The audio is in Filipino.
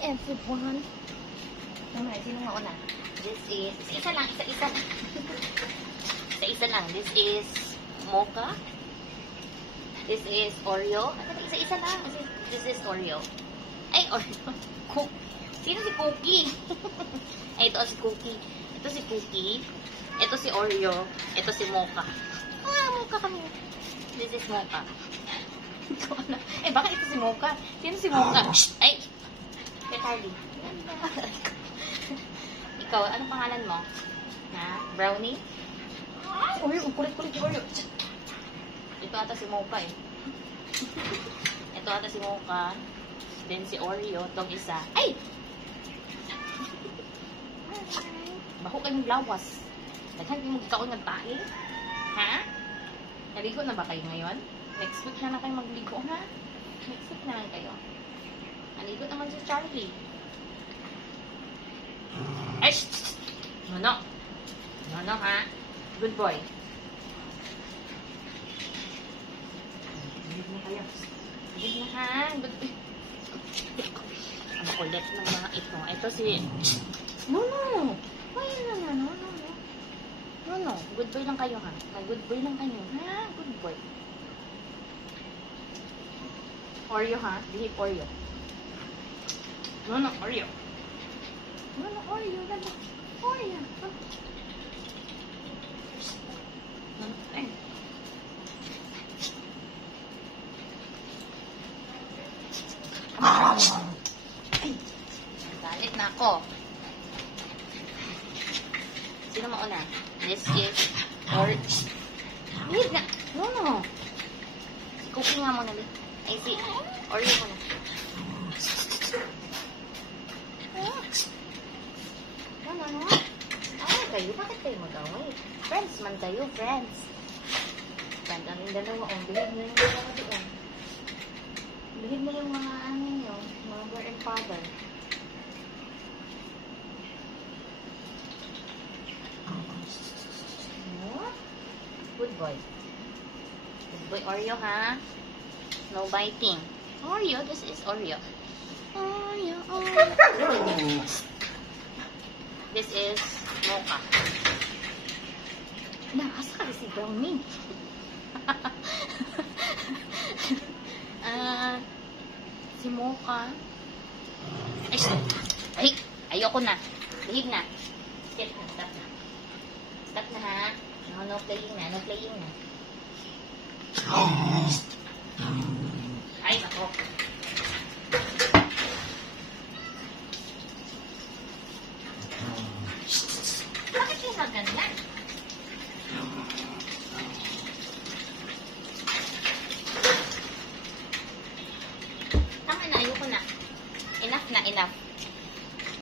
everyone. Naman, sino mauna? This is, isa lang. Isa lang. This is mocha. This is Oreo. Isa lang. This is Oreo. Ay, Oreo. Sino si Cookie? Ay, ito si Cookie. Ito si Cookie. Ito si Oreo. Ito si Mocha. Mocha kami. This is Mocha. Eh, baka ito si Mocha. Sino si Mocha? Ay! Kaya Carly. Ikaw, anong pangalan mo? Ha? Brownie? Oreo, kulit-kulit yung Oreo. Ito ata si Mocha eh. Ito ata si Mocha. Then si Oreo. Itong isa. Ay! Baho kayong lawas. Daghan kayong magkaon ng tae. Ha? Naligo na ba kayo ngayon? Next week na kayo magligo, ha? Next week na lang kayo. Naligo naman si Charlie. Ay! Nono! Nono, ha? Good boy. Naligo na kayo. Naligo na, ha? Good boy. Ang kulit ng mga ito. Ito si... Nono! No. Good boy lang kayo, ha? Good boy lang kayo. Ha? Good boy. Oreo, ha? Behave Oreo. No, Oreo. No, Oreo. Oreo. Ay. Ay. Galit na ako. Sino mauna? This is Wait na. No. Cookie nga muna. Ay, si Oreo ko na. No. Ay, kayo. Bakit kayo mag-away? Friends man kayo, friends. Friend, ang dalawa. Bilhin mo yung dalawa doon. Bilhin mo yung mga ano nyo. Mother and father. Good boy. Good boy Oreo, ha? No biting. Oreo, this is Oreo. Oreo. This is Mocha. Nakasa ka si Brownie. Si Mocha. Ay, ayoko na. Behave na. Stop na. Stop na, ha? No playing na. Ay, ako. Bakit yung maganda?